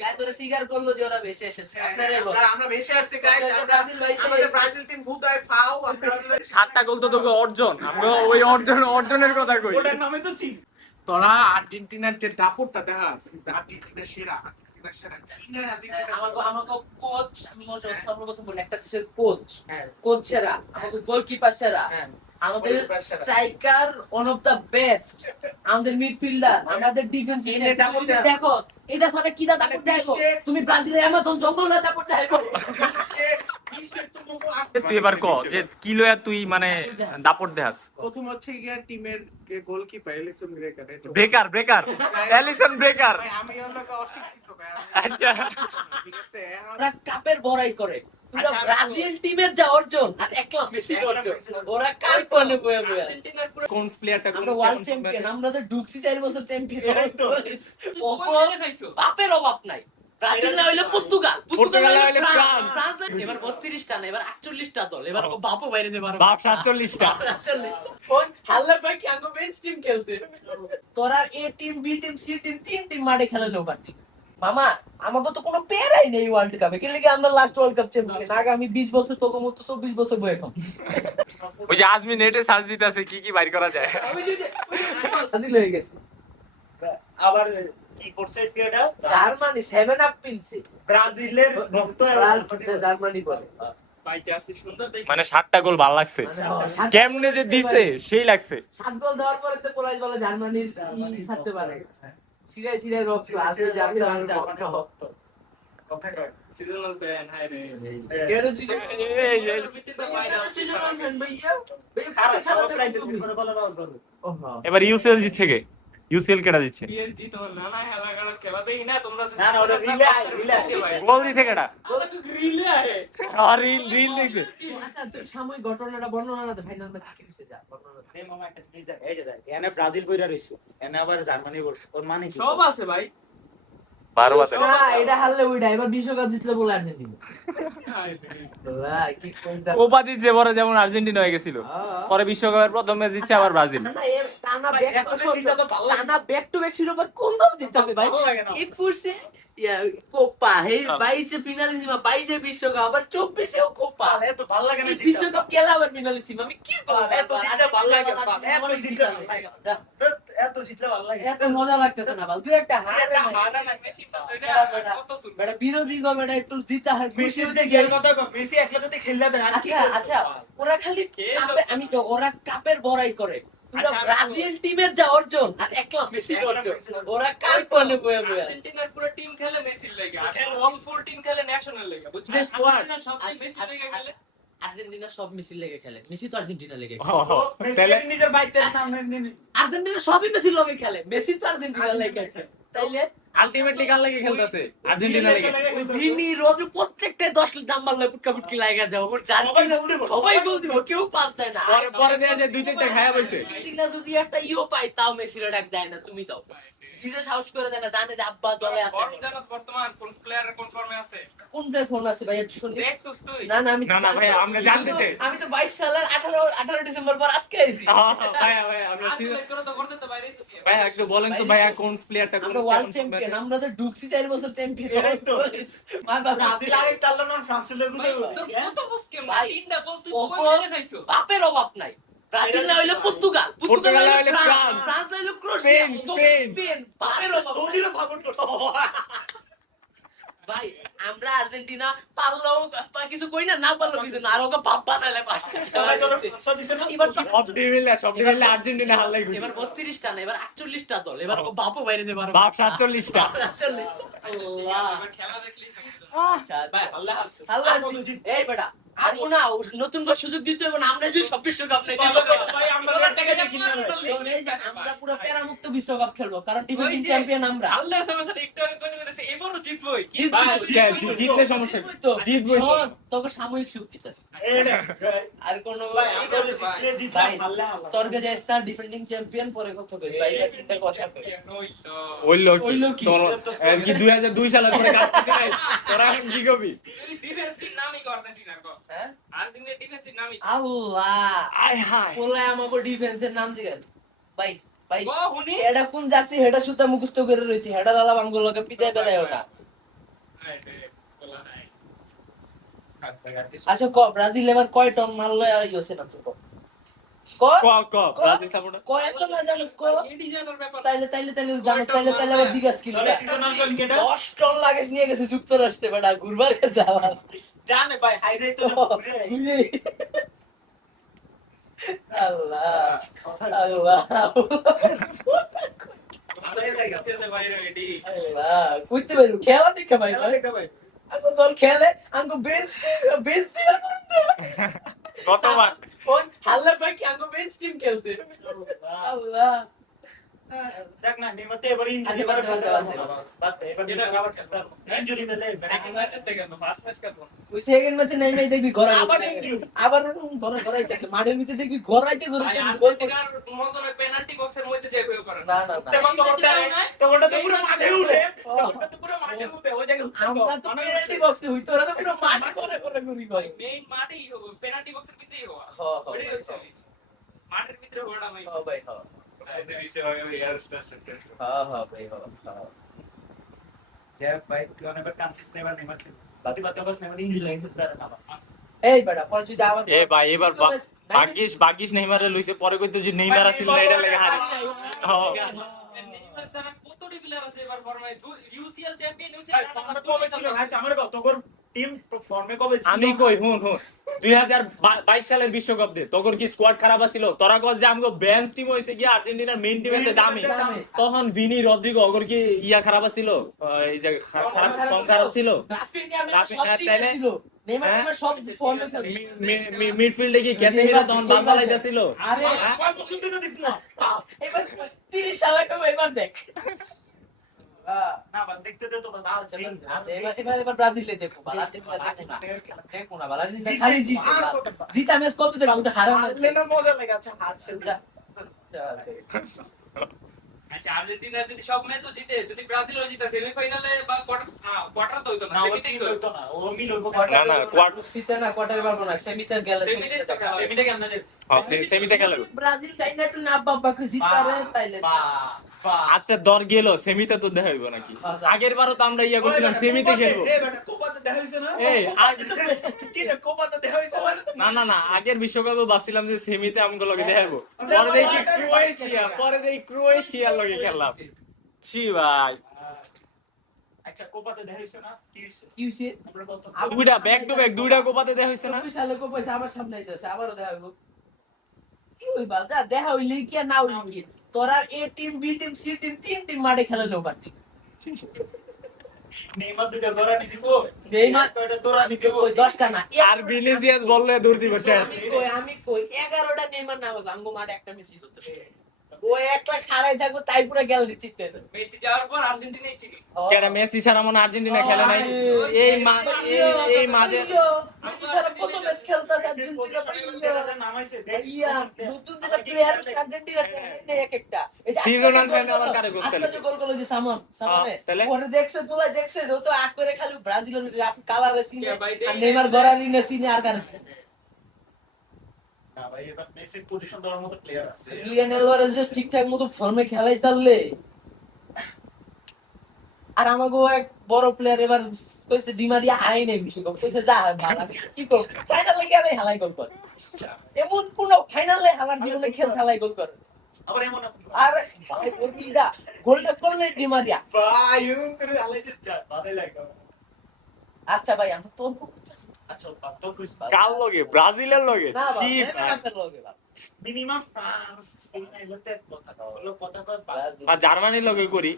Guys ওরা স্বীকার করলো যে ওরা বেশি এসেছে। আপনারাই বলেন। আমরা বেশি আসছি গাইস, আমরা ব্রাজিল ভাই আমাদের ব্রাজিল টিম ভূত হয় ফাও। 7টা গোল তো তোকে অর্জন, আমরা ওই অর্জনের কথা কই। ওটার নামে তো চিনি। তোরা আর্জেন্টিনার যে দাপটটা দেখা, আর্জেন্টিনা সেরা, আর্জেন্টিনা সেরা। আমাকে কোচ, আমি সর্বপ্রথম বলি একটা দেশের কোচ, হ্যাঁ কোচ সেরা, আমাকে গোলকিপার সেরা, হ্যাঁ আমাদের goalkeeper সেরা। Striker one of the best, আমাদের মিডফিল্ডার, আমাদের ডিফেন্স এনে দাপট দেয়া। দেখো এটা সারা কি দাপট দেখো তুমি ব্রাজিলের অ্যামাজন জঙ্গলে দাপট দেখো। তুই এবার ক যে কি লয়া তুই মানে দাপট দেখাস। প্রথম হচ্ছে গিয়া টিমের goalkeeper Alisson Becker Alisson Becker. আমি ওনাকে অশিক্ষিত ভাই। আচ্ছা ঠিক আছে, ওরা কাপের বড়াই করে, পুরো আচ্ছা, ব্রাজিল টিমের যা অর্জন আর একলা মেসির অর্জন, ওরা কাপ করে বয়ে বয়ে আর্জেন্টিনার পুরো কোন প্লেয়ারটা আমরা ওয়ার্ল্ড চ্যাম্পিয়ন, আমরা তো ঢুকছি 4 বছর চ্যাম্পিয়ন, বাপের অভাব নাই। ব্রাজিল না হইলে পর্তুগাল, পর্তুগাল না হইলে ফ্রান্স, ফ্রান্স এবার 32টা না এবার 48টা দল, এবার বাপও বাইরে যেতে পারবে, বাপ 47টা। ওই হাল্লা ভাই কি আঙ্গো বেঞ্চ টিম খেলছে, তোরা A team B team C team 3 team মাঠে খেলানো পারতি। মামা আমাকে তো কোনো পেরাই নেই ওয়ার্ল্ড কাপে, কেন কি আমরা লাস্ট ওয়ার্ল্ড কাপ চ্যাম্পিয়ন, আগামী 20 বছর তোকে মতো 24 বছর বয়ে এখন। ওই যে আজমি নেটে সার্চ দিতেছে কি কি বাইর করা যায়। আমি যদি ব্রাজিল হয়ে গেছে, আবার কি করছে এটা জার্মানি 7 আপ পিনছে, ব্রাজিলের ভক্ত জার্মানি বলে মানে 7টা গোল ভালো লাগছে, কেমনে যে দিছে সেই লাগছে। 7 গোল দেওয়ার পরে তো পোলাইজ বলে জার্মানির কি ছাড়তে পারে, সিরাই সিরাই রক্ত আসলে জার্মানির ভক্ত। সিজনাল ফ্যান হাই রে কেন তুই এই এবার ইউসিএল জিতছে কে? ইউসিএল কেডা দিচ্ছে? পিএসজি তোমার নানা খেলা খেলা দেই না তোমরা না না ওটা রিলে গোল দিছে কেডা? গ্রিলে আহে রিল দেখছে। আচ্ছা তুই সাময়িক ঘটনাটা বর্ণনা না, ফাইনাল ম্যাচ কি হইছে যা বর্ণনা। এই মামা একটা জিনিস দেখ, এই যে দেখ এনে ব্রাজিল কইরা রইছে, এনে আবার জার্মানি করছে, ওর মানে কি? সব আছে ভাই 12 বাজে না এটা হারলে ওইটা, এবার বিশ্বকাপ জিতলে বলে আর্জেন্টিনা ভাই কি কইতা। কোপা জিতছে বড়, যেমন আর্জেন্টিনা হয়ে গেছিল, পরে বিশ্বকাপের প্রথম ম্যাচ জিতছে আবার ব্রাজিল। না এ টানা ব্যাক টু ব্যাক শিরোপা কোন দাম দিতে হবে ভাই, 21 ইয়া কোপা হে 22 ফিনালিসিমা, 22 বিশ্বকাপ, আবার 24 এও কোপা, এত ভালো লাগে না বিশ্বকাপ খেলা আবার ফিনালিসিমা, আমি কি করব এত জিতলে ভালো লাগে, এত জিতলে ভালো লাগে, এত মজা লাগতেছে না, তুই একটা হার না মেসি তো কত সুন্দর বেটা বিরোধী গো বেটা একটু জিতা হয়, মেসি যে গেল কথা কো, মেসি একলা যদি খেললে দেন আর কি? আচ্ছা ওরা খালি আমি তো ওরা কাপের বড়াই করে, পুরো আচ্ছা, ব্রাজিল টিমের যা অর্জন আর একলা মেসির অর্জন, ওরা কাপ করে বয়ে বয়ে আর্জেন্টিনার পুরো টিম খেলে মেসির লাগে আর অল ফুল টিম খেলে ন্যাশনাল লাগে বুঝছিস, যে স্কোয়াড আর্জেন্টিনা সব টিম মেসির লাগে খেলে, আর্জেন্টিনা সব মেসির লেগে খেলে, মেসি তো আর্জেন্টিনা লেগে ও, খেলে, মেসি নিজের বাইতের নাম নেন। আর্জেন্টিনা সবই মেসির লগে খেলে, মেসি তো আর্জেন্টিনা লেগে খেলে, তাইলে আলটিমেটলি কার লাগে খেলতেছে? আর্জেন্টিনা লাগে। ভিনি রোদ্র প্রত্যেকটাই 10 নাম্বার লয় পুটকা পুটকি লাগা দাও, ওর সবাই বল দিব, কেউ পাস দেয় না, পরে দেয়া যায় 2-4টা খায়া বইছে। আর্জেন্টিনা যদি একটা ইও পায় তাও মেসির ডাক দেয় না, তুমি দাও নিজে সাহস করে দেয় না, জানে যে আব্বা দলে আছে। বর্তমান কোন প্লেয়ার কোন ফর্মে আছে কোন প্লেয়ার ফোন আছে ভাই একটু শুনি। দেখছস তুই? না আমি না ভাই আমরা জানতে চাই। আমি তো 22 সালের 18 ডিসেম্বর পর আজকে আইছি। ভাই আমরা আসলে তোরা তো করতে তো বাইরে ভাই একটু বলেন তো ভাইয়া কোন প্লেয়ারটা কোন আমরা ওয়ার্ল্ড চ্যাম্পিয়ন, আমরা তো ঢুকছি 4 বছর চ্যাম্পিয়ন, মা বাবা ব্রাজিল আগে তাহলে না ফ্রান্সের লোক ভাই তোর কত বসকে ভাই, তিনটা বল তুই ওপো- কই এনে খাইছো? বাপের অভাব নাই। ব্রাজিল না হইলে পর্তুগাল, পর্তুগাল না হইলে ফ্রান্স, ফ্রান্স না হইলে ক্রোয়েশিয়া, স্পেন, বাপের অভাব নাই। সৌদিরও সাপোর্ট করছে। ভাই আমরা আর্জেন্টিনা পারলেও কিছু কই না, না পারলেও কিছু না, আর ওকে বাপ বানাইলে পাঁচটা ভাই তোর পাঁচশো দিছে না? এবার সব ডিভিলে আর্জেন্টিনা হারলাই খুশি। এবার 32টা না এবার 48টা দল, এবার ও বাপও বাইরে যেতে পারবে, বাপ 47টা। আল্লাহ এবার খেলা দেখলি ভাই আল্লাহ হাফেজ। আল্লাহ এই বেটা আর না নতুন করে সুযোগ দিতে হবে না, আমরা যদি সব বিশ্বকাপ নেই ভাই আমরা টাকা দিয়ে কিনে নেই। আমরা পুরো প্যারামুক্ত বিশ্বকাপ খেলবো, কারণ ডিফেন্ডিং চ্যাম্পিয়ন আমরা। আল্লাহ সমস্যা একটু আগে কই বলেছে এবারও জিতবই জিতলে সমস্যা নেই। তো জিতবই তো। শোন, তোকে সাময়িক সুখ দিতেছে, এইটা আর কোনো ভাই আমরা যে জিতলে জিতলাম ভাই, আল্লাহ আল্লাহ। তোর কাছে স্টার ডিফেন্ডিং চ্যাম্পিয়ন পরে কথা কইস ভাই, এটা চিন্তা কথা কইস। হইলো কি তোর আর কি 2002 সালের পরে কাজ করতে নাই তোরা এখন কি কবি? ডিফেন্স টিম নামই কর আর্জেন্টিনার কর হ্যাঁ আর্জেন্টিনার ডিফেন্স টিম নামই আল্লাহ আয় হায় বলে আমাকে ডিফেন্সের নাম দিবেন ভাই ভাই ও হুনি এটা কোন জার্সি হেডা সুতা মুখস্থ করে রইছি, হেডার আলা বাঙ্গুল লগে পিটাই বেড়ায় ওটা আচ্ছা ক ব্রাজিল এবার কয় টন মারলো ইউসে নামছে ক ক ক ব্রাজিল সাপোর্টার কয় এত না জানিস ক এডি জানার ব্যাপার তাইলে জানিস তাইলে আবার জিজ্ঞাস কি তাহলে seasonal goal কেটা? 10 টন লাগেজ নিয়ে গেছে যুক্তরাষ্ট্রে বেটা ঘুরবার গেছে আবার জানে ভাই হাইরে তো ঘুরে আল্লাহ আল্লাহ মাথায় জায়গা বাইরে এডি আল্লাহ কইতে পারু খেলা দেখে ভাই খেলা দেখা ভাই এখন তোর খেলে আমগো বেঞ্চ করতে কতবার কোন হাল্লা পাই কি আমগো বেঞ্চ টিম খেলছে আল্লাহ দেখ না নিমতে এবার আচ্ছা, ইনজুরি বাদ দে, বাদ দে, বাদ দে এবার নিমতে আবার খেলতে ইনজুরি না দেয় সেকেন্ড ম্যাচ থেকে না ফার্স্ট ম্যাচ কাটবো ওই সেকেন্ড ম্যাচে নেমে দেখবি ঘরে আবার injury। আবার ঘরে যাচ্ছে মাঠের ভিতরে দেখবি ঘরাইতে ভাই আর্জেন্টিনার মতন পেনাল্টি বক্সের মধ্যে যাই হয়ে পারে না না না তেমন তো ওটা তো পুরো মাঠে উঠে ওটা তো পুরো মাঠে উঠে ওই জায়গায় আমরা তো পেনাল্টি বক্সে হইতো ওরা তো পুরো মাঠে করে ঘুরি কই মেইন মাঠেই হবে পেনাল্টি বক্সের ভিতরেই হওয়া হ হ ওটাই হচ্ছে মাঠের ভিতরে হওয়াটা মেইন হ ভাই হ ভাই হ দেখ ভাই তুই অনেকবার কান্তিস নেবার নেমার খেল বাতি বাতি বাস নেমার ইনজুরি লাইন তার না এই বেটা পরে তুই আবার এ ভাই এবার ভাগ্যিস নেইমারে লইছে পরে কইতো যে নেইমার আছিল না এটা লাগে হারি নেইমার ছাড়া কতটি প্লেয়ার আছে এবার ফর্মে ইউসিএল চ্যাম্পিয়ন ভাই ফর্মে কবে ছিল ভাই আমার কত তোর টিম ফর্মে কবে ছিল আমি কই হুন 2022 সালের বিশ্বকাপ দে তখন কি স্কোয়াড খারাপ ছিল তোরা কস যে আমগো বেঞ্চ টিম হইছে কি আর্জেন্টিনার মেইন টিমেতে দামি তখন ভিনি রদ্রিগো অগর কি ইয়া খারাপ ছিল এই যে খারাপ ছিল রাফিনিয়া সব ঠিক ছিল নেইমার সব ফর্মে খেলছে মিডফিল্ডে কি ক্যাসেমিরো তখন বাম পালাইতেছিল আরে কত সুন্দর না দেখতে না এবার 30 সালে কেউ এবার দেখ না বাল দেখতে দে তো বাল এবার ব্রাজিলে দেখো বালা দেখো না বালা খালি জিতে জিতা ম্যাচ কত দেখো ওটা হারা লেনা মজা লাগে আচ্ছা হারছে আচ্ছা আর্জেন্টিনা যদি সব ম্যাচও জিতে যদি ব্রাজিলও জিতে সেমিফাইনালে বা কোয়ার্টার তো হইতো না না ওই সেমিতেই টিম তো হইতো না ও মিল হইবো না না কোয়ার্টার সিতে না কোয়ার্টারে পারবো না সেমিতে গেলে সেমিতে কেমন যে সেমিতে খেলা ব্রাজিল টাইনা টু না বাবা কে জিতারে তাইলে আচ্ছা দর গেল সেমিতে তো দেখা হইব নাকি আগের বারও তো আমরা ইয়া করছিলাম সেমিতে খেলবো এই বেটা কোপাতে দেখা হইছে না এই কি রে কোপাতে দেখা হইছে না আগের বিশ্বকাপে ভাবছিলাম যে সেমিতে আমগো লগে দেখাবো পরে দেখি ক্রোয়েশিয়ার লগে খেললাম ছি ভাই আচ্ছা কোপাতে দেখা হইছে না কি হইছে কিউসি আমরা কত দুইটা ব্যাক টু ব্যাক দুইটা কোপাতে দেখা হইছে না 24 সালে কো পয়সা আবার সামনে আইতাছে আবারও দেখা হইব কি হইবা যা দেখা হইলে কি আর না হইলে কি তোরা A team B team C team তিন টিম মাঠে খেলালেও পারতি নেইমার দুইটা ধরা নি দিব নেইমার কয়টা ধরা নি দিব কই 10টা না আর ভিনিসিয়াস বললে দূর দিব শেষ আমি কই 11টা নেইমার না হবে আমগো মাঠে একটা মেসি করতে ও একলা খাড়াই থাকবো তাই পুরো গ্যালারি চিত্তে মেসি যাওয়ার পর আর্জেন্টিনাই ছিল কেন মেসি ছাড়া মনে আর্জেন্টিনা খেলে নাই এই মাঝে মেসি ছাড়া কত ম্যাচ খেলতাছে আর্জেন্টিনা নামাইছে ইয়া নতুন যেটা প্লেয়ার আর্জেন্টিনা নেই এক একটা এই যে সিজনাল ফ্যান আমার কারে গোল আজকে যে গোল করলো যে সামনে তাহলে? পরে দেখছে পোলা দেখছে যে ও তো আগ করে খালি ব্রাজিলের কালার সিনে কে ভাই, আর নেইমার গরারি না সিনে আর কার না ভাই এবার মেসির পজিশন দেওয়ার মতো প্লেয়ার আছে জুলিয়ান আলভারেজ জাস্ট ঠিকঠাক মতো ফর্মে খেলাই তারলে আর আমাগো এক বড় প্লেয়ার এবার কইছে ডিমারিয়া আই নেই বিশ্বকাপ কইছে যা ভালো কি কর ফাইনালে গেলে হালাই গোল কর এমন কোন ফাইনালে হালার জীবনে খেল হালাই গোল কর আবার এমন আর ভাই বলছিডা গোলটা করলে ডিমারিয়া ভাই এরকম করে আলাইছে চার ভালোই লাগে আচ্ছা ভাই আমরা তো আচ্ছা তো কইছ কাল লগে ব্রাজিলের লগে না ছি ভাই আপনার লগে ভাই মিনিমাম ফ্রান্স এগুলোতে কথা হলো কথা কয় আর জার্মানির লগে করি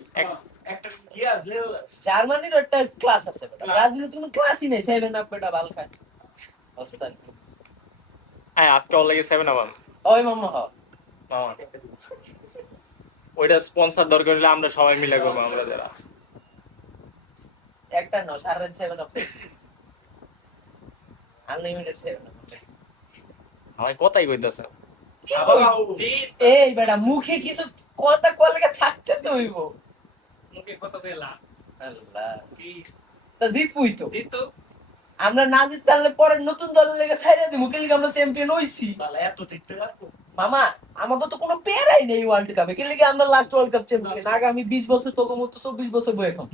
একটা ইয়াস লেভেল জার্মানির একটা ক্লাস আছে বেটা ব্রাজিলে তুমি ক্লাসই নেই 7 আপ বেটা ভালো খায় অবস্থান আজকে ওর লাগে 7 আবার ওই মামা হ ওইটা স্পন্সর দরকার হলে আমরা সবাই মিলে করবো আমরা যারা একটা ন সারা 7 আপ আনলিমিটেড 7 আপ আমার কথাই কইতাছে এই বেটা মুখে কিছু কথা কলকে থাকতে তো হইব মুখে কত পেলা আল্লাহ কি তা জিতবই তো জিতো আমরা না জিততে পারলে পরে নতুন দলের লেগে ছাইরা দিমু কেন আমরা চ্যাম্পিয়ন হইছি বালা এত জিততে পারবো মামা আমাকে তো কোনো পেরাই নেই ওয়ার্ল্ড কাপে কেন লিগে আমরা লাস্ট ওয়ার্ল্ড কাপ চ্যাম্পিয়ন আগামী 20 বছর তো মতো 24 বছর বই এখন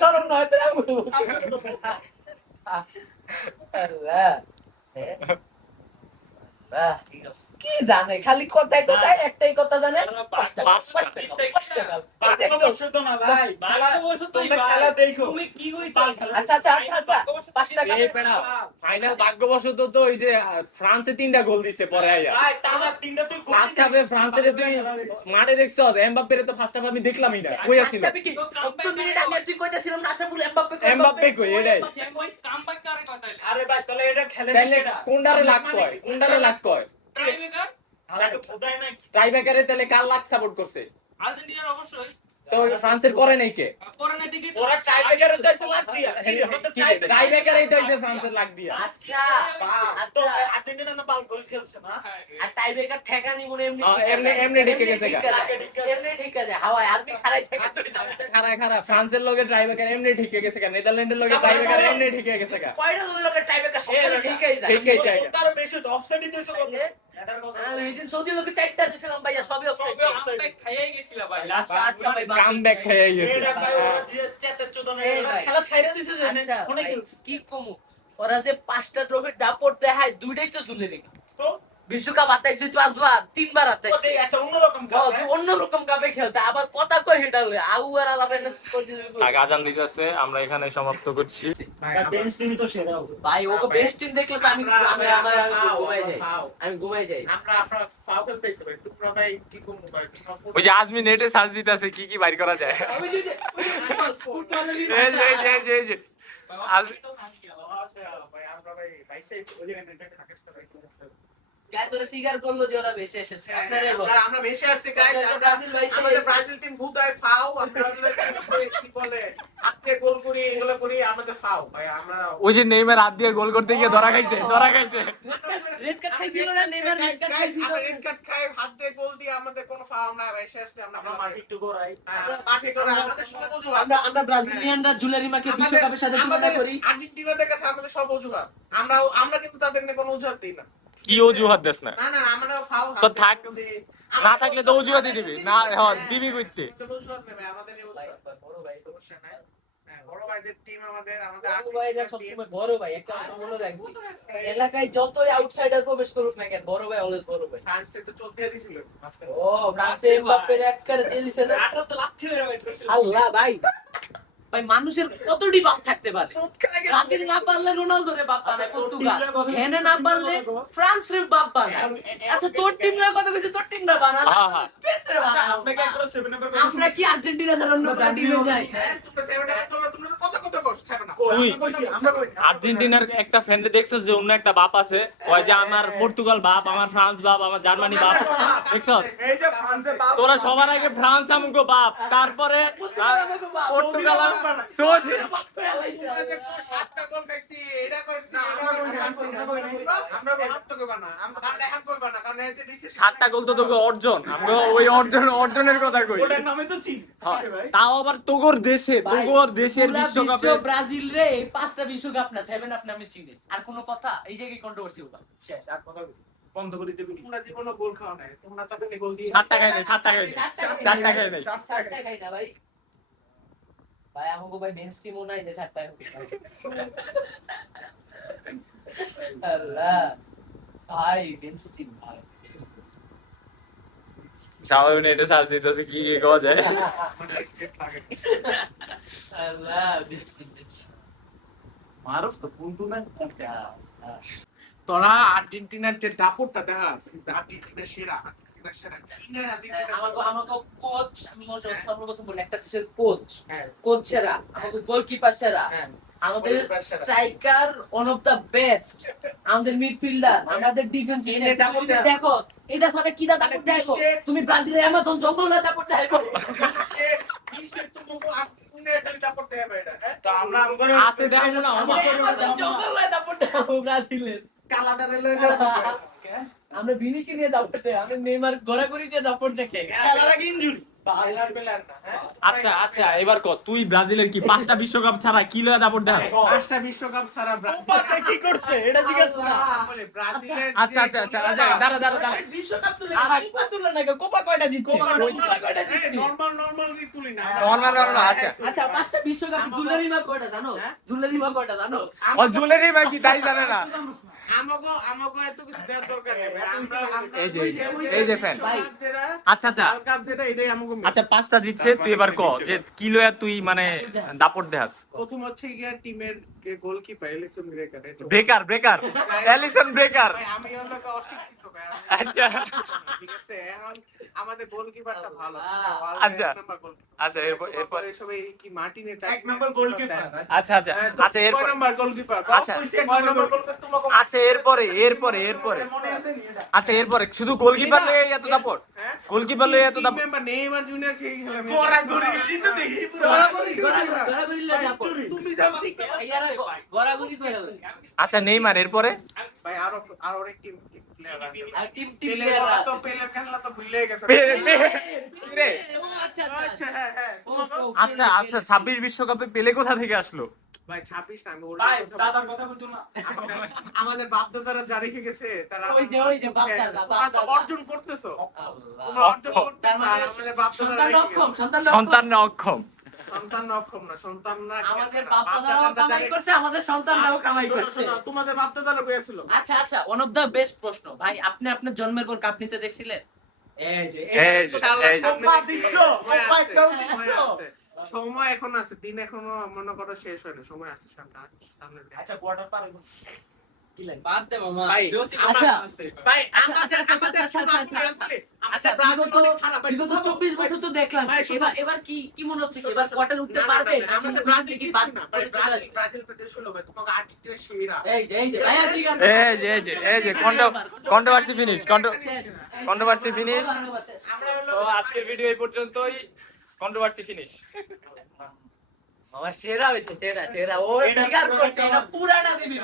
শরম নয় তোরা আল্লাহ আল্লাহ, কি জানে খালি কথাই কথাই একটাই কথা জানে পাঁচটা পাঁচটা। ভাগ্যবশ তো না ভাই তোমরা খেলা দেখো তুমি কি কইছো আচ্ছা আচ্ছা আচ্ছা আচ্ছা পাঁচটা এই বেটা, ফাইনাল ভাগ্যবশত তো ওই যে ফ্রান্সে 3টা গোল দিছে পরে আইয়া। ভাই টানা তিনটা তুই ফার্স্ট হাফে ফ্রান্সের তুই মাঠে দেখছো, এমবাপ্পের তো ফার্স্ট হাফ আমি দেখলামই না, কই আছিল? পাঁচটা কি 70 মিনিট আমি আর তুই কইতাছিলাম না আশরাফুল এমবাপ্পে এমবাপ্পে কই এটাই? কই কামব্যাক করে কথা হইলো আরে ভাই তাহলে এটা খেলে তাইলে কোনটারে লাগ কয়, কোনটারে লাগ কয়? টাইব্রেকার আরে খোদাই না টাইব্রেকারে তাহলে কার লাগ সাপোর্ট করছে? আর্জেন্টিনার অবশ্যই তো ফ্রান্সের করে নাই কে? পরে না দিকে ওরা টাইব্রেকারে তো এসে লাগ দিয়া টাইব্রেকারে তো হইছে ফ্রান্সের লাগ দিয়া। আচ্ছা তো আচ্ছা আর্জেন্টিনা না বাল গোল খেলছে না আর টাইব্রেকার ঠেকানি মনে এমনি এমনি ঢেকে গেছে গা। এমনি ঠিক আছে হাওয়ায় আর্মি খারাই থেকে তুই খারা খারা ফ্রান্সের লগে টাইব্রেকার এমনি ঠিকই গেছে গা, নেদারল্যান্ডের লগে টাইব্রেকার এমনি ঠিকই গেছে গা। কয়টা লোকের টাইব্রেকার সবসময় ঠিকই যায় ঠিকই যায়। তার বেশি তো অফসাইডই তো সব এটার কথা আমি এই দিন সৌদি লোকে চারটা দিছিলাম ভাইয়া সবই অফসাইড কামব্যাক খাইয়াই গেছিল ভাই আচ্ছা আচ্ছা ভাই কামব্যাক খেয়ে গেছে। এটা ভাই ওরা যে চেতে চোদনে এই ভাই। খেলা ছাইরা দিছে যে আচ্ছা অনেক ভাই, খেলছে কি কমু ওরা যে 5টা ট্রফির দাপট দেখায় দুইটাই তো ঝুলে রেখে তো বিশ্বকাপ হাতাইছে 5বার 3বার হাতাইছে একটা অন্যরকম খেলা অন্যরকম কাপে খেলছে আবার কথা কই হেটা লই আউয়ার আলাপে না আজান দিতেছে, আমরা এখানে সমাপ্ত করছি। বেঞ্চ টিমই তো সেরা ভাই ওকে বেস্ট টিম দেখলে তো আমি ঘুমাই যাই আমি ঘুমাই যাই আমরা ফাউল খেলতেছি ভাই তোমরা ভাই কি করব ভাই ওই যে আজমি নেটে সার্চ দিতেছে কি কি বাইর করা যায়। আমি যদি এই যে এই যে এই যে এই যে আজ- ভাই আমরা ভাই ভাইসে ওই জায়গায় নেটে থাকেছ তো ভাই গাইস ওরা স্বীকার করলো যে ওরা বেশি এসেছে আপনারাই বলেন আমরা ভেসে আসছি গাইস আমরা ব্রাজিল ভাই আমাদের ব্রাজিল টিম ভূতায় ফাও আমরা কি বলে আজকে গোল করি এগুলো করি আমাদের ফাও ভাই আমরা ওই যে নেইমার হাত দিয়ে গোল করতে গিয়ে ধরা খাইছে, ধরা খাইছে। রেড কার্ড খাইছিল না নেইমার রেড কার্ড খাইছিল আমরা রেড কার্ড খাই হাত দিয়ে গোল দিয়ে আমাদের কোনো ফাও আমরা ভেসে আসছি আমরা আমরা মাঠে একটু গড়াই মাঠে করে আমাদের সব অজুহাত আমরা ব্রাজিলিয়ানরা জুলেরিমাকে বিশ্বকাপের সাথে তুলনা করি আর্জেন্টিনাদের কাছে আমাদের সব অজুহাত আমরা কিন্তু তাদের নিয়ে কোনো অজুহাত দিই না কি অজুহাত দেস না? না না আমরা ফাও তো থাক, না থাকলে তো অজুহাতই দিবি না, হ্যাঁ দিবি কইতে। অজুহাত নেবে আমাদের এই অজুহাত বড় ভাই সমস্যা নাই হ্যাঁ, বড় ভাইদের টিম আমাদের বড় ভাইরা সবসময় বড় ভাই একটা কথা মনে রাখবি এলাকায় যতই আউটসাইডার প্রবেশ করুক না কেন বড় ভাই অলওয়েজ বড় ভাই ফ্রান্সে তো 14 দিছিল মাঝখানে ও ফ্রান্সে এমবাপ্পের এক করে দিয়ে দিছে না 18 তো লাথি মেরে বাইর করছিল আল্লাহ ভাই ভাই মানুষের কতটি বাপ থাকতে পারে সুদ খায় গেছে। ব্রাজিল না পারলে রোনালদো রে বাপ বানায় পর্তুগাল হেনে না পারলে ফ্রান্স রে বাপ বানায় আচ্ছা তোর টিম রে কথা কইছিস তোর টিম রে বানা না হ্যাঁ, হ্যাঁ। স্পেন রে আচ্ছা বানা আপনাকে একবার 7 নাম্বার আমরা কি আর্জেন্টিনা ছাড়া অন্য কোন টিমে যাই হ্যাঁ, তোমরা সেভেন আপ তোমরা তোমরা কত কত করছ ছাড়ো না তুই আমরা কই আর্জেন্টিনার একটা ফ্যানরে দেখছস যে অন্য একটা বাপ আছে, কয় যে আমার পর্তুগাল বাপ, আমার ফ্রান্স বাপ, আমার জার্মানি বাপ, দেখছস? এই যে ফ্রান্সের বাপ তোরা সবার আগে ফ্রান্স আমগো বাপ, তারপরে পর্তুগাল সৌদি। তোমরা যে 7টা গোল খাইছি এটা করছি আমরা হাত তো কইবা না আমরা হাত কইবা না কারণ এই যে দিছে 7টা গোল তো তোকে অর্জন, আমরা ওই অর্জনের কথা কই। ওটার নামে তো চিনি হ্যাঁ, ভাই তাও আবার তোগর দেশে, তোগর দেশের বিশ্বকাপে। ব্রাজিল রে এই 5টা বিশ্বকাপ না 7 আপ নামে চিনে আর কোনো কথা এই জায়গায় কন্ট্রোভার্সি হবে শেষ আর কথা বন্ধ করে দিবি তোমরা জীবনে গোল খাও নাই তোমরা তাদের গোল দিয়ে 7টা খাই নাই, 7টা খাই নাই, 7টা খাই নাই। 7টা খাই না ভাই ভাই আমাকে ভাই বেঞ্চ টিমও নাই যে 7টা আল্লাহ ভাই বেঞ্চ টিম ভাই স্বাভাবিক নেটে সার্চ দিতেছে কি কি কওয়া যায়। আল্লাহ বেঞ্চ টিম মারুফ তো কোনটু না তোরা আর্জেন্টিনার যে দাপটটা দেখা আর্জেন্টিনা সেরা আমাকে কোচ আমি সর্বপ্রথম বলি একটা দেশের কোচ হ্যাঁ। কোচ সেরা আমাদের গোলকিপার সেরা হ্যাঁ। আমাদের goalkeeper সেরা। Striker one of the best আমাদের মিডফিল্ডার আমাদের ডিফেন্স এনে দাপট দেয়া। দেখো এটা সারা কি দাপট মানে দেখো বিশ্বে- তুমি ব্রাজিলের অ্যামাজন জঙ্গল না দাপট দেখো বিশ্বের তোমাকে আর্জেন্টিনার খালি দাপট দেয়া হবে এটা হ্যাঁ তো আমরা আমগরে আছে দেখো না আমরা অ্যামাজন জঙ্গল না দাপট দেখো ব্রাজিলের কালাডারে লয়ে যাবো আমরা ভিনিকে নিয়ে দাপট দেখে আমরা নেইমার গড়াগড়ি দিয়ে দাপট দেখে খেলার আগে ইনজুরি প্লেয়ার প্লেয়ার না হ্যাঁ আচ্ছা আচ্ছা এবার ক তুই ব্রাজিলের কি 5টা বিশ্বকাপ ছাড়া কি লয়া দাপট দেখাস? 5টা বিশ্বকাপ ছাড়া কোপাতে কি করছে এটা জিজ্ঞেস না। বলে ব্রাজিলের আচ্ছা আচ্ছা আচ্ছা আচ্ছা দাঁড়া বিশ্বকাপ তুলে আর- কোপা তুললো না, কোপা কয়টা জিতছে? কোপা কয়টা জিতছে? নরমাল কি তুলি না নরমাল আচ্ছা আচ্ছা 5টা বিশ্বকাপ জুলেরিমা কয়টা জানো? জুলেরিমা কয়টা জানো? ও জুয়েলারি বা কি তাই জানে না। আমাগো এত কিছু দেওয়ার দরকার নেই ভাই আমরা এই যে ফ্যান আচ্ছা আচ্ছা ওয়ার্ল্ড কাপ যেটা এটাই আমাগো আচ্ছা 5টা জিতছে তুই এবার ক যে কি লয়া তুই মানে দাপট দেখাস? প্রথম হচ্ছে গিয়া টিমের goalkeeper Alisson Becker Alisson Becker. ভাই আমি হলো অশিক্ষিত ভাই আচ্ছা ঠিক আছে এখন আমাদের গোলকিপারটা ভালো আচ্ছা। আচ্ছা এরপর এসব এই কি মার্টিনেটা এক নম্বর গোলকিপার আচ্ছা আচ্ছা আচ্ছা এরপর নাম্বার গোলকিপার আচ্ছা। কয় নাম্বার গোলকিপার তোমাকে আচ্ছা এরপরে মনে আছে নি এটা আচ্ছা এরপরে শুধু গোলকিপার লয়ে এত দাপট? হ্যাঁ গোলকিপার লয়ে এত দাপট? মেম্বার নেইমার জুনিয়র খেলে গড়াগড়ি কিন্তু দেখি পুরো গড়াগড়ি লয়ে যাবো। তুমি জানতি ইয়ারা গড়াগড়ি করে লয়। আচ্ছা নেইমার এরপরে ভাই আর অনেক টিম প্লেয়ার আছে আর টিম পেলের প্লেয়ার কথা তো আছে। পেলের খেলা তো ভুলে গেছে রে। ও আচ্ছা আচ্ছা আচ্ছা হ্যাঁ হ্যাঁ আচ্ছা আচ্ছা 26 বিশ্বকাপে পেলে কোথা থেকে আসলো? ভাই 26 না আমি ভাই উল্টো দাদার কথা কইতো না আমাদের বাপ দাদারা যা রেখে গেছে তারা ওই যে বাপ দাদা, বাপ তোমরা তো দাদা। অর্জন করতেছো আল্লাহ। তোমরা অর্জন করতেছো তার মানে আর আমাদের বাপ সন্তান দাদারা রক্ষম, সন্তান সন্তান না অক্ষম? সন্তান অক্ষম না সন্তানরা আমাদের বাপ দাদারাও কামাই করছে, আমাদের সন্তানরাও কামাই করছে। তোমাদের বাপ দাদারা কইছিল আচ্ছা আচ্ছা, ওয়ান অফ দা বেস্ট প্রশ্ন ভাই, আপনি আপনার জন্মের পর কাপ নিতে দেখছিলেন? এই যে এই যে, এই যে। ওপা দিছো ওপা একটাও দিছো সময় এখন আছে দিন এখনো মনে করো শেষ হয়নি সময় আছে সামনে আচ্ছা কোয়ার্টার পার কি লাগে বাদ দে মামা ভাই, জোসি আচ্ছা। আছে। ভাই আচ্ছা, আচ্ছা, আচ্ছা, আচ্ছা, বিগত 24 বছর তো দেখলাম, ভাই, শোনো। এবার কি মনে হচ্ছে, এবার কোয়ার্টার উঠতে পারবে? আমাদের ব্রাজিল কি বাদ না ব্রাজিল প্রদেশ হলো ভাই তোমাকে আর্টিটা সেরা এই যে ভাইয়া স্বীকার এই যে কন্ট্রোভার্সি ফিনিশ শেষ। controversy finish। আমরা হলো তো আজকের ভিডিও এই পর্যন্তই, কন্ট্রোভার্সি ফিনিশ। আমার সেরা হয়েছে, সেরা ও স্বীকার করছে, এটা পুরাটা দিবি।